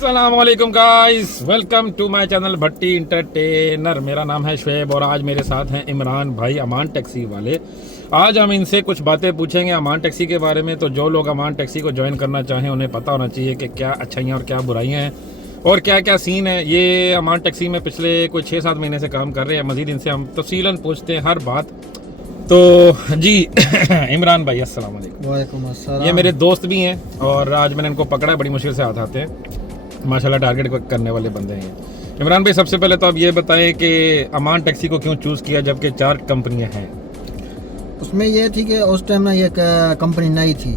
अस्सलाम वालेकुम guys, welcome to my channel Bhatti entertainer. मेरा नाम है शुएब और आज मेरे साथ हैं इमरान भाई, अमान टैक्सी वाले। आज हम इनसे कुछ बातें पूछेंगे अमान टैक्सी के बारे में। तो जो लोग अमान टैक्सी को ज्वाइन करना चाहें उन्हें पता होना चाहिए कि क्या अच्छाइयाँ और क्या बुराइयाँ हैं और क्या क्या सीन है। ये अमान टैक्सी में पिछले कोई 6-7 महीने से काम कर रहे हैं। मज़ीद इनसे हम तफसीलन पूछते हैं हर बात। तो जी इमरान भाई अस्सलाम वालेकुम। वालेकुम अस्सलाम। ये मेरे दोस्त भी हैं और आज मैंने इनको पकड़ा है, बड़ी मुश्किल से हाथ आते हैं। माशाल्लाह टारगेट करने वाले बंदे हैं। इमरान भाई, सबसे पहले तो आप ये बताएं कि अमान टैक्सी को क्यों चूज़ किया जबकि 4 कंपनियां हैं। उसमें ये थी कि उस टाइम ना ये कंपनी नई थी,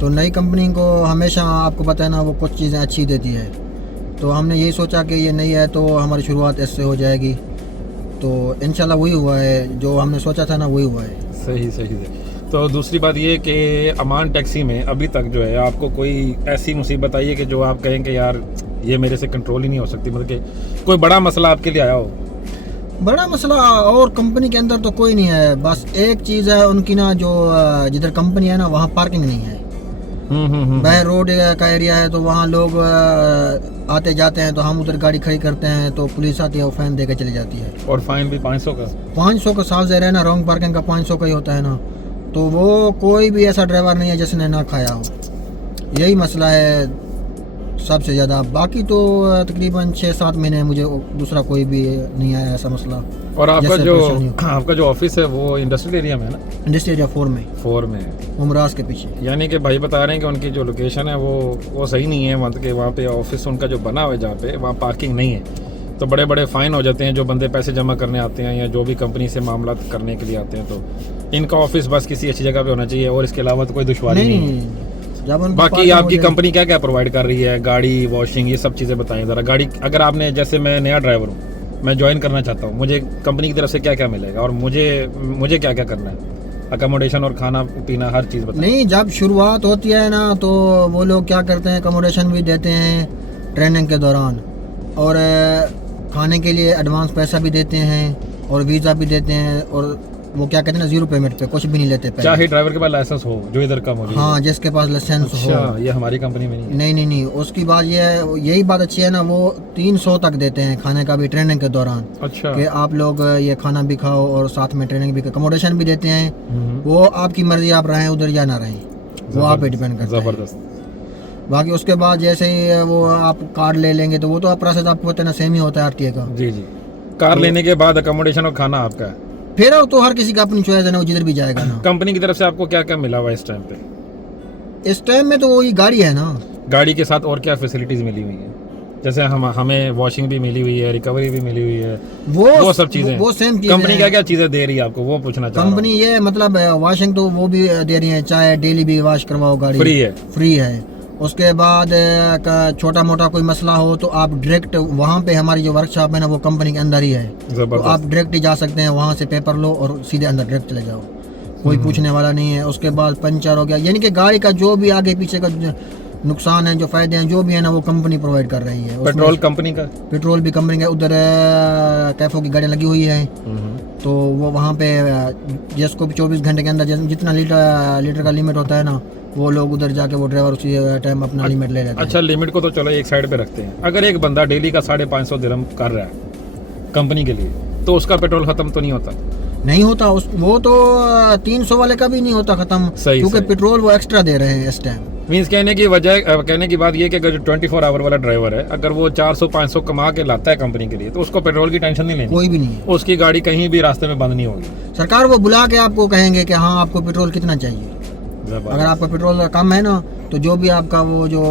तो नई कंपनी को हमेशा आपको पता है ना वो कुछ चीज़ें अच्छी देती है। तो हमने यही सोचा कि ये नई है तो हमारी शुरुआत इससे हो जाएगी। तो इंशाल्लाह वही हुआ है, जो हमने सोचा था ना वही हुआ है। सही सही है। तो दूसरी बात ये कि अमान टैक्सी में अभी तक जो है आपको कोई ऐसी मुसीबत आई है कि जो आप कहें कि यार ये मेरे से कंट्रोल ही नहीं हो सकती, मतलब कि कोई बड़ा मसला आपके लिए आया हो? बड़ा मसला और कंपनी के अंदर तो कोई नहीं है, बस एक चीज़ है उनकी ना, जो जिधर कंपनी है ना वहाँ पार्किंग नहीं है। बाहर रोड का एरिया है तो वहाँ लोग आते जाते हैं, तो हम उधर गाड़ी खड़ी करते हैं तो पुलिस आती है, वो फाइन दे के चली जाती है। और फाइन भी 500 का? 500 का साल ज़ाहिर है ना, रॉन्ग पार्किंग का 500 का ही होता है ना। तो वो कोई भी ऐसा ड्राइवर नहीं है जिसने ना खाया हो। यही मसला है सबसे ज़्यादा। बाकी तो तकरीबन 6-7 महीने मुझे दूसरा कोई भी नहीं आया ऐसा मसला। और आपका जो ऑफिस है वो इंडस्ट्रियल एरिया में है ना? इंडस्ट्रियल एरिया 4 में। 4 में, उमरास के पीछे। यानी कि भाई बता रहे हैं कि उनकी जो लोकेशन है वो सही नहीं है, मतलब कि वहाँ पे ऑफिस उनका जो बना हुआ है जहाँ पे वहाँ पार्किंग नहीं है, तो बड़े बड़े फ़ाइन हो जाते हैं जो बंदे पैसे जमा करने आते हैं या जो भी कंपनी से मामला करने के लिए आते हैं। तो इनका ऑफिस बस किसी अच्छी जगह पे होना चाहिए और इसके अलावा तो कोई दुश्वारी नहीं है। बाकी आपकी कंपनी क्या क्या प्रोवाइड कर रही है? गाड़ी, वॉशिंग, ये सब चीज़ें बताएं ज़रा। गाड़ी अगर आपने, जैसे मैं नया ड्राइवर हूँ, मैं ज्वाइन करना चाहता हूँ, मुझे कंपनी की तरफ से क्या क्या मिलेगा और मुझे क्या क्या करना है? अकोमोडेशन और खाना पीना हर चीज़ बताएं। नहीं, जब शुरुआत होती है ना तो वो लोग क्या करते हैं, अकोमोडेशन भी देते हैं ट्रेनिंग के दौरान, और खाने के लिए एडवांस पैसा भी देते हैं और वीज़ा भी देते हैं। और वो क्या कहते हैं ना, 0 पेमेंट पे कुछ भी नहीं लेते पैसे। चाहे ड्राइवर के पास लाइसेंस हो, जो इधर का मौजूद हाँ, जिसके पास लाइसेंस हो। ये हमारी कंपनी में नहीं है। नहीं, उसकी बात यही बात अच्छी है ना, वो 300 तक देते हैं खाने का भी ट्रेनिंग के दौरान। अच्छा, कि आप लोग ये खाना भी खाओ और साथ में ट्रेनिंग भी, अकोमोडेशन भी देते हैं। वो आपकी मर्जी, आप रहें उधर या ना रहें, वो आप पे डिपेंड करता है। जबरदस्त। बाकी उसके बाद जैसे ही वो आप कार्ड ले लेंगे तो वो तो प्रोसेस आपको पता है ना, सेम ही होता है आरटीए का। जी, कार लेने के बाद अकोमोडेशन और खाना आपका है? फिर तो हर किसी का अपनी चॉइस है ना, वो जिधर भी जाएगा ना। कंपनी की तरफ से आपको क्या क्या मिला हुआ इस टाइम पे? इस टाइम में तो वही गाड़ी है ना। गाड़ी के साथ और क्या फैसिलिटीज मिली हुई है? जैसे हमें वॉशिंग भी मिली हुई है, रिकवरी भी मिली हुई है, वो सब चीजें, वो सेम चीजें। कंपनी क्या क्या चीजें दे रही है आपको, वो पूछना चाह रहा हूं। कंपनी ये मतलब वॉशिंग तो वो भी दे रही है, चाहे डेली भी वॉश करवाओ गाड़ी, फ्री है। उसके बाद छोटा मोटा कोई मसला हो तो आप डायरेक्ट वहाँ पे, हमारी जो वर्कशॉप है ना वो कंपनी के अंदर ही है, तो आप डायरेक्ट ही जा सकते हैं, वहाँ से पेपर लो और सीधे अंदर डायरेक्ट चले जाओ, कोई पूछने वाला नहीं है। उसके बाद पंचर हो गया, यानी कि गाड़ी का जो भी आगे पीछे का नुकसान है, जो फायदे हैं, जो भी है ना वो कंपनी प्रोवाइड कर रही है। पेट्रोल कंपनी का? पेट्रोल भी कंपनी का। उधर कैफो की गाड़ियाँ लगी हुई है, तो वो वहाँ पे जिसको भी 24 घंटे के अंदर जितना लीटर का लिमिट होता है ना, वो लोग उधर जाके वो ड्राइवर उसी टाइम अपना लिमिट ले लेते हैं। अच्छा, लिमिट को तो चलो एक साइड पे रखते हैं। अगर एक बंदा डेली का 550 दिरहम कर रहा है कंपनी के लिए, तो उसका पेट्रोल खत्म तो नहीं होता? नहीं होता, वो तो 300 वाले का भी नहीं होता खत्म, क्योंकि पेट्रोल वो एक्स्ट्रा दे रहे हैं इस टाइम। मीन्स कहने की बात ये कि अगर जो 24 आवर वाला ड्राइवर है, अगर वो 400-500 कमा के लाता है कंपनी के लिए, तो उसको पेट्रोल की टेंशन नहीं लेनी, कोई भी नहीं है। उसकी गाड़ी कहीं भी रास्ते में बंद नहीं होगी। सरकार वो बुला के आपको कहेंगे कि हाँ आपको पेट्रोल कितना चाहिए। अगर आपका पेट्रोल कम है ना, तो जो भी आपका वो जो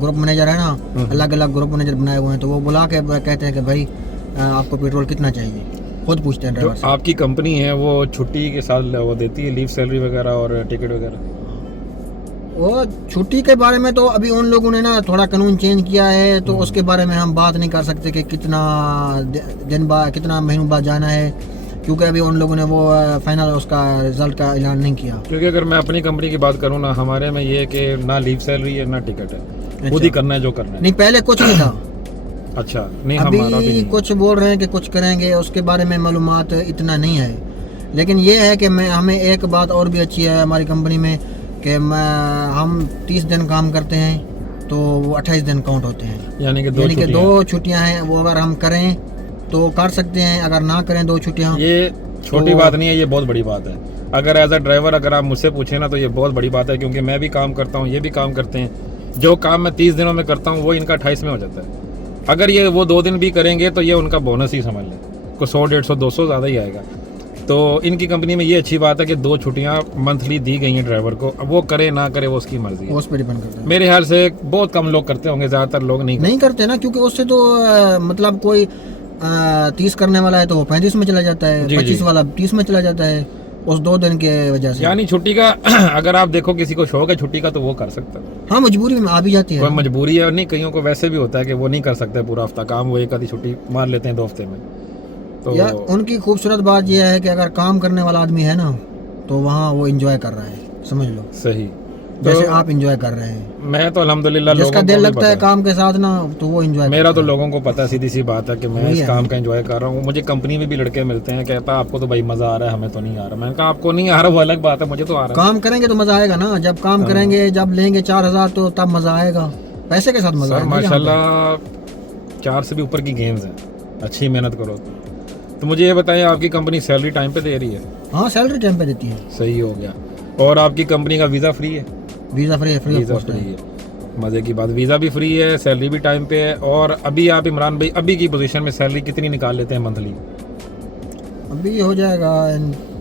ग्रुप मैनेजर है ना, अलग अलग ग्रुप मैनेजर बनाए हुए हैं, तो वो बुला के कहते हैं कि भाई आपको पेट्रोल कितना चाहिए, खुद पूछते हैं ड्राइवर से। आपकी कंपनी है वो छुट्टी के साथ वो देती है लीव, सैलरी वगैरह और टिकट वगैरह? वो छुट्टी के बारे में तो अभी उन लोगों ने ना थोड़ा कानून चेंज किया है, तो उसके बारे में हम बात नहीं कर सकते कि कितना दिन बाद, कितना महीनों बाद जाना है, क्योंकि अभी उन लोगों ने वो फाइनल उसका रिजल्ट का ऐलान नहीं किया। क्योंकि अगर मैं अपनी कंपनी की बात करूँ ना, हमारे में ये कि ना लीव सैलरी है ना टिकट है, खुद ही करना है जो करना है। नहीं, पहले कुछ नहीं था। अच्छा, नहीं, अभी कुछ बोल रहे हैं कि कुछ करेंगे, उसके बारे में मालूमात इतना नहीं है। लेकिन ये है कि हमें एक बात और भी अच्छी है हमारी कंपनी में कि हम 30 दिन काम करते हैं तो वो 28 दिन काउंट होते हैं। यानी कि दो छुट्टियां हैं, वो अगर हम करें तो कर सकते हैं, अगर ना करें 2 छुट्टियां, ये छोटी बात नहीं है, ये बहुत बड़ी बात है। अगर एज अ ड्राइवर अगर आप मुझसे पूछे ना तो ये बहुत बड़ी बात है, क्योंकि मैं भी काम करता हूँ, ये भी काम करते हैं। जो काम मैं 30 दिनों में करता हूँ वो इनका 28 में हो जाता है। अगर ये वो 2 दिन भी करेंगे तो ये उनका बोनस ही समझ लें, को 100, 150, 200 ज़्यादा ही आएगा। तो इनकी कंपनी में ये अच्छी बात है कि 2 छुट्टियां मंथली दी गई हैं ड्राइवर को। अब वो करे ना करे वो उसकी मर्जी है, उस पर डिपेंड करता है। मेरे ख्याल से बहुत कम लोग करते होंगे, ज़्यादातर लोग नहीं करते ना, क्योंकि उससे तो मतलब कोई 30 करने वाला है तो वो 35 में चला जाता है, 25 वाला 30 में चला जाता है उस 2 दिन के वजह से। यानी छुट्टी का अगर आप देखो किसी को शौक है छुट्टी का तो वो कर सकता है। हाँ, मजबूरी में आ भी जाती है, कोई मजबूरी है और नहीं, कईयों को वैसे भी होता है कि वो नहीं कर सकते पूरा हफ्ता काम, वो एक आधी छुट्टी मार लेते हैं 2 हफ्ते में। तो यार उनकी खूबसूरत बात यह है कि अगर काम करने वाला आदमी है ना तो वहाँ वो एंजॉय कर रहा है, समझ लो। सही, जैसे आप एंजॉय कर रहे हैं। मैं तो अल्हम्दुलिल्लाह जिसका दिल लगता है काम के साथ ना तो वो एंजॉय, मेरा तो लोगों को पता है, सीधी सी बात है कि मैं इस काम का एंजॉय कर रहा हूँ। मुझे कंपनी में भी लड़के मिलते हैं, कहता है आपको तो भाई मजा आ रहा है, हमें तो नहीं आ रहा। मैंने कहा आपको नहीं आ रहा वो अलग बात है, मुझे तो आ रहा है। काम करेंगे तो मजा आएगा ना, जब काम करेंगे, जब लेंगे 4000 तो तब मजा आएगा, पैसे के साथ मजा आएगा। माशाल्लाह 4 से भी ऊपर की गेम्स हैं, अच्छी मेहनत करो तो। मुझे ये बताएं आपकी कंपनी सैलरी टाइम पे दे रही है? हाँ, सैलरी टाइम पे देती है। सही हो गया। और आपकी कंपनी का वीज़ा फ्री है? वीज़ा फ्री है, वीज़ा फ्री है, मज़े की बात। वीज़ा भी फ्री है, सैलरी भी टाइम पे है। और अभी आप इमरान भाई अभी की पोजीशन में सैलरी कितनी निकाल लेते हैं मंथली? अभी हो जाएगा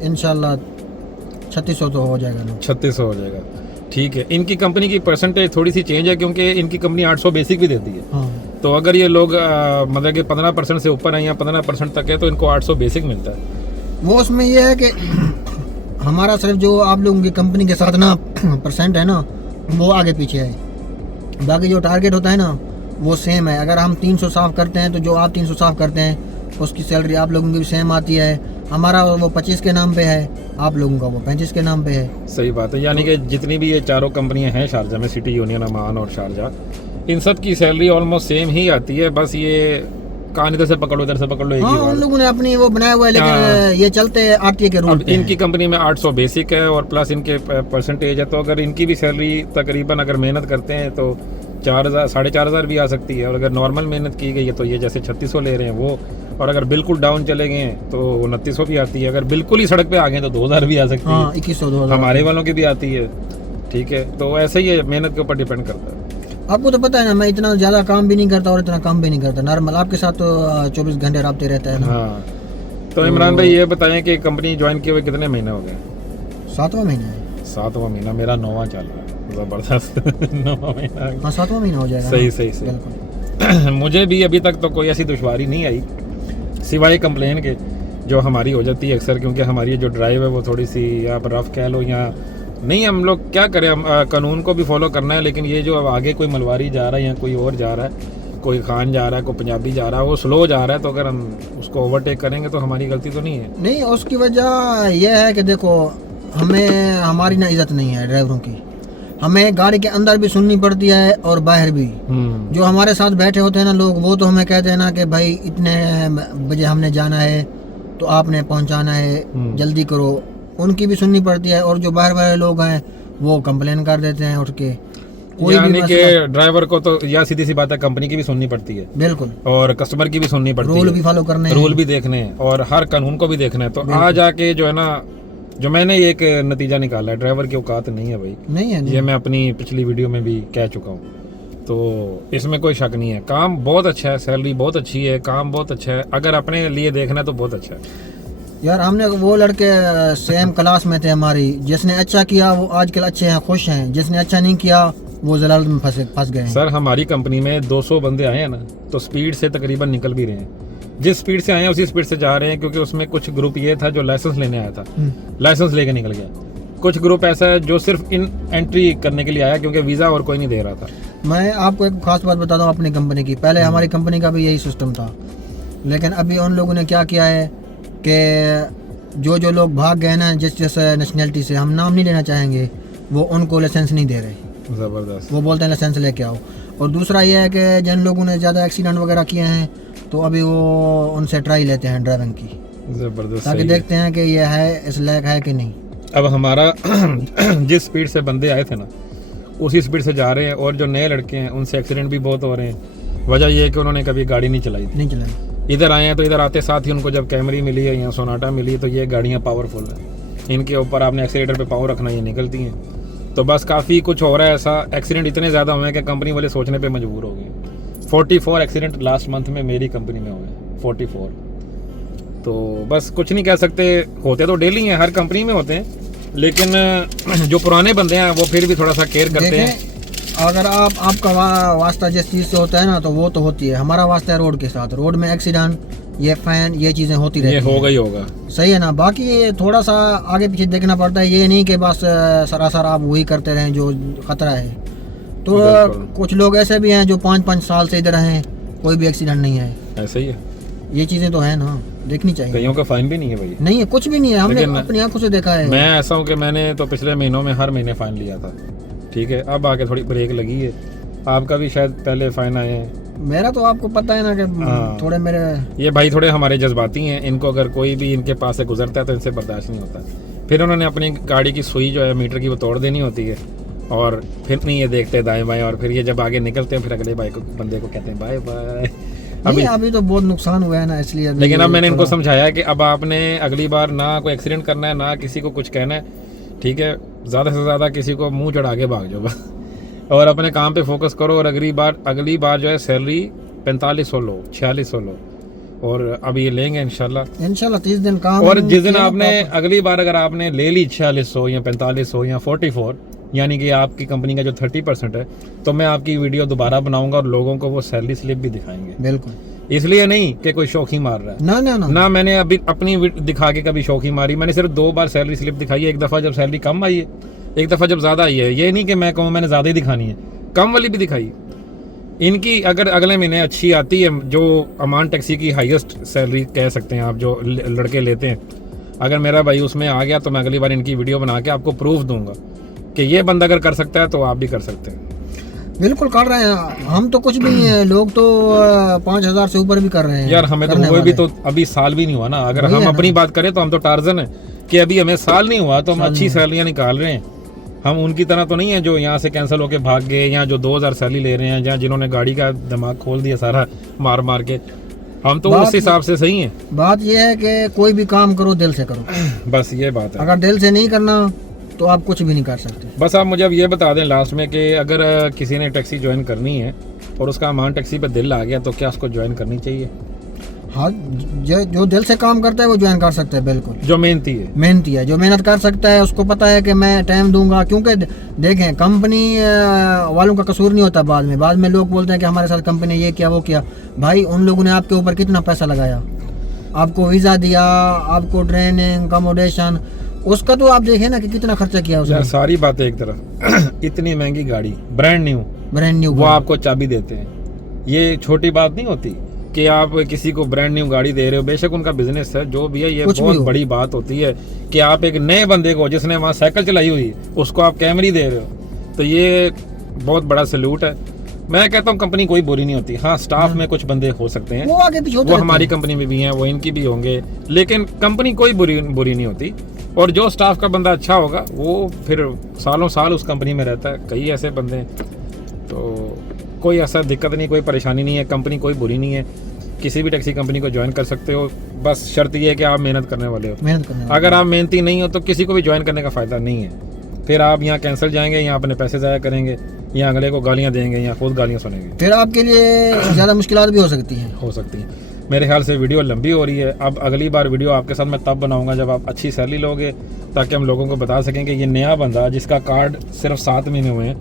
इंशाल्लाह 3600 तो हो जाएगा ना। 3600 हो जाएगा, ठीक है। इनकी कंपनी की परसेंटेज थोड़ी सी चेंज है, क्योंकि इनकी कंपनी 800 बेसिक भी देती है। हाँ। तो अगर ये लोग मतलब कि 15% से ऊपर है या 15% तक है तो इनको 800 बेसिक मिलता है। वो उसमें ये है कि हमारा सिर्फ जो आप लोगों की कंपनी के साथ ना परसेंट है ना वो आगे पीछे है, बाकी जो टारगेट होता है ना वो सेम है। अगर हम 300 साफ करते हैं तो जो आप 300 साफ करते हैं उसकी सैलरी आप लोगों की भी सेम आती है। हमारा वो 25 के नाम पे है, आप लोगों का वो 35 के नाम पे है। सही बात है। यानी कि जितनी भी ये चारों कंपनियां हैं शारजा में, सिटी यूनियन, अमान और शारजा, इन सब की सैलरी ऑलमोस्ट सेम ही आती है। बस ये कान इधर से पकड़ो इधर से पकड़ो, हाँ, उन लोगों ने अपनी वो बनाया हुआ है, लेकिन ये चलते हैं आरटीए के रूल पे। इनकी कंपनी में 800 बेसिक है और प्लस इनके परसेंटेज है, तो अगर इनकी भी सैलरी तकरीबन अगर मेहनत करते हैं तो 4000 4500 भी आ सकती है। और अगर नॉर्मल मेहनत की गई है तो ये जैसे 3600 ले रहे हैं वो, और अगर बिल्कुल डाउन चले गए हैं तो 2900 भी आती है। अगर बिल्कुल ही सड़क पे आ गए तो 2000 भी आ सकती है, 2100 हमारे वालों की भी आती है। ठीक है, तो ऐसे ही है, मेहनत के ऊपर डिपेंड करता है। आपको तो पता है ना, मैं इतना ज़्यादा काम भी नहीं करता और इतना काम भी नहीं करता, नॉर्मल आपके साथ तो 24 घंटे रबते रहता है ना। हाँ, तो इमरान भाई ये बताएं कि कंपनी ज्वाइन किए हुए कितने महीने हो गए? 7वां महीना है। 7वां महीना, मेरा 9वां चल रहा है, ज़बरदस्त 9वां महीना। हाँ, 7वां महीना हो जाएगा। सही सही सही। मुझे भी अभी तक तो कोई ऐसी दुश्वारी नहीं आई, सिवाय कंप्लेन के जो हमारी हो जाती है अक्सर, क्योंकि हमारी जो ड्राइव है वो थोड़ी सी आप रफ कह लो या नहीं, हम लोग क्या करें, हम कानून को भी फॉलो करना है। लेकिन ये जो अब आगे कोई मलवारी जा रहा है या कोई और जा रहा है, कोई खान जा रहा है, कोई पंजाबी जा रहा है, वो स्लो जा रहा है, तो अगर हम उसको ओवरटेक करेंगे तो हमारी गलती तो नहीं है। नहीं, उसकी वजह यह है कि देखो हमें हमारी ना इज्जत नहीं है ड्राइवरों की, हमें गाड़ी के अंदर भी सुननी पड़ती है और बाहर भी। जो हमारे साथ बैठे होते हैं ना लोग, वो तो हमें कहते हैं ना कि भाई इतने बजे हमने जाना है तो आपने पहुंचाना है, जल्दी करो, उनकी भी सुननी पड़ती है। और जो बाहर वाले लोग हैं वो कंप्लेन कर देते हैं उठ के। कोई यानी कि ड्राइवर को तो या सीधी सी बात है, कंपनी की भी सुननी पड़ती है, बिल्कुल, और कस्टमर की भी सुननी पड़ती है, रूल भी फॉलो करने हैं, रूल भी देखने हैं और हर कानून को भी देखना है। तो आ जाके जो है ना, जो मैंने एक नतीजा निकाला है, ड्राइवर की औकात नहीं है भाई, नहीं है, ये मैं अपनी पिछली वीडियो में भी कह चुका हूँ। तो इसमें कोई शक नहीं है, काम बहुत अच्छा है, सैलरी बहुत अच्छी है, काम बहुत अच्छा है, अगर अपने लिए देखना है तो बहुत अच्छा है। यार हमने वो लड़के सेम क्लास में थे हमारी, जिसने अच्छा किया वो आजकल अच्छे हैं, खुश हैं, जिसने अच्छा नहीं किया वो जलालत में फंस गए हैं। सर हमारी कंपनी में 200 बंदे आए हैं ना, तो स्पीड से तकरीबन निकल भी रहे हैं। जिस स्पीड से आए हैं उसी स्पीड से जा रहे हैं, क्योंकि उसमें कुछ ग्रुप ये था जो लाइसेंस लेने आया था, लाइसेंस लेके निकल गया। कुछ ग्रुप ऐसा है जो सिर्फ इन एंट्री करने के लिए आया, क्योंकि वीज़ा और कोई नहीं दे रहा था। मैं आपको एक खास बात बताता हूँ अपनी कंपनी की। पहले हमारी कंपनी का भी यही सिस्टम था, लेकिन अभी उन लोगों ने क्या किया है कि जो लोग भाग गए ना जिस नेशनलिटी से, हम नाम नहीं लेना चाहेंगे, वो उनको लाइसेंस नहीं दे रहे। ज़बरदस्त। वो बोलते हैं लाइसेंस लेके आओ। और दूसरा ये है कि जिन लोगों ने ज़्यादा एक्सीडेंट वगैरह किए हैं तो अभी वो उनसे ट्राई लेते हैं ड्राइविंग की, ज़बरदस्त, ताकि देखते हैं कि ये है, इस लायक है कि नहीं। अब हमारा जिस स्पीड से बंदे आए थे ना, उसी स्पीड से जा रहे हैं, और जो नए लड़के हैं उनसे एक्सीडेंट भी बहुत हो रहे हैं। वजह यह है कि उन्होंने कभी गाड़ी नहीं चलाई थी। नहीं चलाई। इधर आए हैं तो इधर आते साथ ही उनको जब कैमरी मिली है या सोनाटा मिली तो ये गाड़ियाँ पावरफुल है, इनके ऊपर आपने एक्सीलेटर पे पाँव रखना, ये निकलती हैं। तो बस काफ़ी कुछ हो रहा है ऐसा, एक्सीडेंट इतने ज़्यादा हुए हैं कि कंपनी वाले सोचने पे मजबूर हो गए। 44 एक्सीडेंट लास्ट मंथ में मेरी कंपनी में हुए, 44। तो बस कुछ नहीं कह सकते, होते तो डेली हैं, हर कंपनी में होते हैं, लेकिन जो पुराने बंदे हैं वो फिर भी थोड़ा सा केयर करते हैं। अगर आपका वास्ता जिस चीज़ से होता है ना तो वो तो होती है, हमारा वास्ता है रोड के साथ। रोड में एक्सीडेंट, ये फैन, ये चीज़ें होती रहती हैं। ये होगा ही होगा, सही है ना। बाकी थोड़ा सा आगे पीछे देखना पड़ता है, ये नहीं कि बस सरासर आप वही करते रहें जो खतरा है। तो कुछ लोग ऐसे भी हैं जो 5-5 साल से इधर हैं, कोई भी एक्सीडेंट नहीं है। ऐसा ही है, ये चीज़ें तो है ना, देखनी चाहिए। कईयों का फाइन भी नहीं है भाई। नहीं है, कुछ भी नहीं है, हमने अपनी आंखों से देखा है। मैं ऐसा हूँ कि मैंने तो पिछले महीनों में हर महीने फ़ाइन लिया था, ठीक है, अब आके थोड़ी ब्रेक लगी है। आपका भी शायद पहले फ़ाइन आए हैं। मेरा तो आपको पता है ना कि थोड़े मेरे ये भाई थोड़े हमारे जज्बाती हैं, इनको अगर कोई भी इनके पास से गुजरता है तो इनसे बर्दाश्त नहीं होता। फिर उन्होंने अपनी गाड़ी की सुई जो है मीटर की वो तोड़ देनी होती है, और फिर नहीं ये देखते दाएं बाएं, और फिर ये जब आगे निकलते हैं फिर अगले बंदे को कहते हैं बाय बाय। अभी तो बहुत नुकसान हुआ है ना, इसलिए। लेकिन अब मैंने इनको समझाया कि अब आपने अगली बार ना कोई एक्सीडेंट करना है, ना किसी को कुछ कहना है, ठीक है। ज़्यादा से ज़्यादा किसी को मुंह चढ़ा के भाग जाओ बस, और अपने काम पे फोकस करो। और अगली बार जो है सैलरी 4500 लो, 4600 लो, और अब ये लेंगे इंशाल्लाह 30 दिन काम। और जिस दिन आपने अगली बार अगर आपने ले ली 4600 या 4500 या 44, यानी कि आपकी कंपनी का जो 30% है, तो मैं आपकी वीडियो दोबारा बनाऊंगा और लोगों को वो सैलरी स्लिप भी दिखाएंगे। बिल्कुल, इसलिए नहीं कि कोई शौकी मार रहा है, ना ना ना, ना मैंने अभी अपनी दिखा के कभी शौकी मारी। मैंने सिर्फ 2 बार सैलरी स्लिप दिखाई है, एक दफ़ा जब सैलरी कम आई है, एक दफ़ा जब ज़्यादा आई है। ये नहीं कि मैं कहूँ मैंने ज़्यादा ही दिखानी है, कम वाली भी दिखाई। इनकी अगर अगले महीने अच्छी आती है, जो अमान टैक्सी की हाईएस्ट सैलरी कह सकते हैं आप जो लड़के लेते हैं, अगर मेरा भाई उसमें आ गया तो मैं अगली बार इनकी वीडियो बना के आपको प्रूफ दूंगा कि ये बंदा अगर कर सकता है तो आप भी कर सकते हैं। बिल्कुल कर रहे हैं, हम तो कुछ भी नहीं है, लोग तो 5000 से ऊपर भी कर रहे हैं यार। हमें तो हुए भी तो अभी साल भी नहीं हुआ ना। अगर हम अपनी बात करें तो हम तो टार्जन है कि अभी हमें साल नहीं हुआ तो हम अच्छी सैलरियाँ निकाल रहे हैं। हम उनकी तरह तो नहीं है जो यहाँ से कैंसिल होके भाग गए, या जो 2000 सैलरी ले रहे हैं, या जिन्होंने गाड़ी का दिमाग खोल दिया सारा मार मार के। हम तो उस हिसाब से सही हैं। बात यह है कि कोई भी काम करो दिल से करो, बस ये बात है। अगर दिल से नहीं करना तो आप कुछ भी नहीं कर सकते। बस आप मुझे अब ये बता दें लास्ट में कि अगर किसी ने टैक्सी ज्वाइन करनी है और उसका अमान टैक्सी पे दिल आ गया तो क्या उसको ज्वाइन करनी चाहिए? हाँ, जो दिल से काम करता है वो ज्वाइन कर सकता है, बिल्कुल। जो मेहनती है, जो मेहनत कर सकता है, उसको पता है कि मैं टाइम दूंगा। क्योंकि देखें, कंपनी वालों का कसूर नहीं होता। बाद में लोग बोलते हैं कि हमारे साथ कंपनी ने ये किया वो किया। भाई, उन लोगों ने आपके ऊपर कितना पैसा लगाया, आपको वीज़ा दिया, आपको ट्रेनिंग, अकोमोडेशन, उसका तो आप देखें ना कि कितना खर्चा किया उसने। सारी बातें एक तरफ इतनी महंगी गाड़ी, ब्रांड न्यू वो आपको चाबी देते हैं। ये छोटी बात नहीं होती कि आप किसी को ब्रांड न्यू गाड़ी दे रहे हो। बेशक उनका बिजनेस है, जो भी है, ये बहुत बड़ी बात होती है कि आप एक नए बंदे को जिसने वहाँ साइकिल चलाई हुई उसको आप कैमरी दे रहे हो, तो ये बहुत बड़ा सैल्यूट है। मैं कहता हूँ कंपनी कोई बुरी नहीं होती। हाँ, स्टाफ में कुछ बंदे हो सकते हैं, वो हमारी कंपनी में भी हैं, वो इनकी भी होंगे, लेकिन कंपनी कोई बुरी नहीं होती। और जो स्टाफ का बंदा अच्छा होगा वो फिर सालों साल उस कंपनी में रहता है। कई ऐसे बंदे हैं, तो कोई ऐसा दिक्कत नहीं, कोई परेशानी नहीं है। कंपनी कोई बुरी नहीं है, किसी भी टैक्सी कंपनी को ज्वाइन कर सकते हो। बस शर्त ये है कि आप मेहनत करने वाले हो। अगर आप मेहनती नहीं हो तो किसी को भी ज्वाइन करने का फ़ायदा नहीं है। फिर आप यहाँ कैंसिल जाएंगे, यहाँ अपने पैसे ज़ाया करेंगे, या अगले को गालियाँ देंगे, या खुद गालियाँ सुनेंगे। फिर आपके लिए ज़्यादा मुश्किलात भी हो सकती हैं। मेरे ख्याल से वीडियो लंबी हो रही है। अब अगली बार वीडियो आपके साथ मैं तब बनाऊंगा जब आप अच्छी सैलरी लोगे, ताकि हम लोगों को बता सकें कि ये नया बंदा जिसका कार्ड सिर्फ 7 महीने हुए हैं,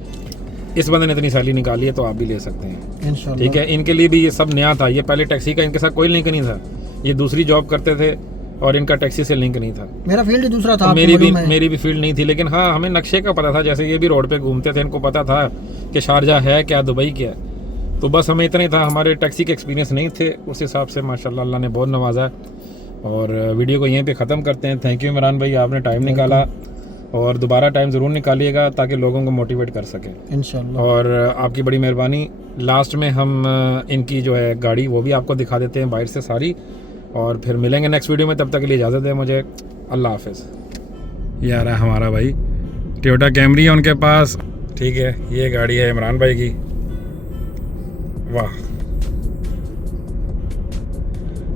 इस बंदे ने इतनी सैलरी निकाली है, तो आप भी ले सकते हैं इंशाल्लाह। ठीक है, इनके लिए भी ये सब नया था। ये पहले टैक्सी का इनके साथ कोई लिंक नहीं था, ये दूसरी जॉब करते थे और इनका टैक्सी से लिंक नहीं था। मेरा फील्ड दूसरा था, मेरी भी फील्ड नहीं थी, लेकिन हाँ, हमें नक्शे का पता था। जैसे ये भी रोड पे घूमते थे, इनको पता था कि शारजा है क्या, दुबई क्या है, तो बस हमें इतना ही था। हमारे टैक्सी के एक्सपीरियंस नहीं थे, उस हिसाब से माशाल्लाह अल्लाह ने बहुत नवाजा। और वीडियो को यहीं पे ख़त्म करते हैं। थैंक यू इमरान भाई, आपने टाइम निकाला, और दोबारा टाइम ज़रूर निकालिएगा ताकि लोगों को मोटिवेट कर सकें इंशाल्लाह। और आपकी बड़ी मेहरबानी। लास्ट में हम इनकी जो है गाड़ी वो भी आपको दिखा देते हैं बाहर से सारी, और फिर मिलेंगे नेक्स्ट वीडियो में। तब तक के लिए इजाज़त है मुझे, अल्लाह हाफिज़। यार हमारा भाई टोयोटा कैमरी है उनके पास, ठीक है, ये गाड़ी है इमरान भाई की। वाह,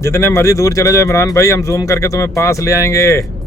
जितने मर्जी दूर चले जाओ इमरान भाई, हम जूम करके तुम्हें पास ले आएंगे।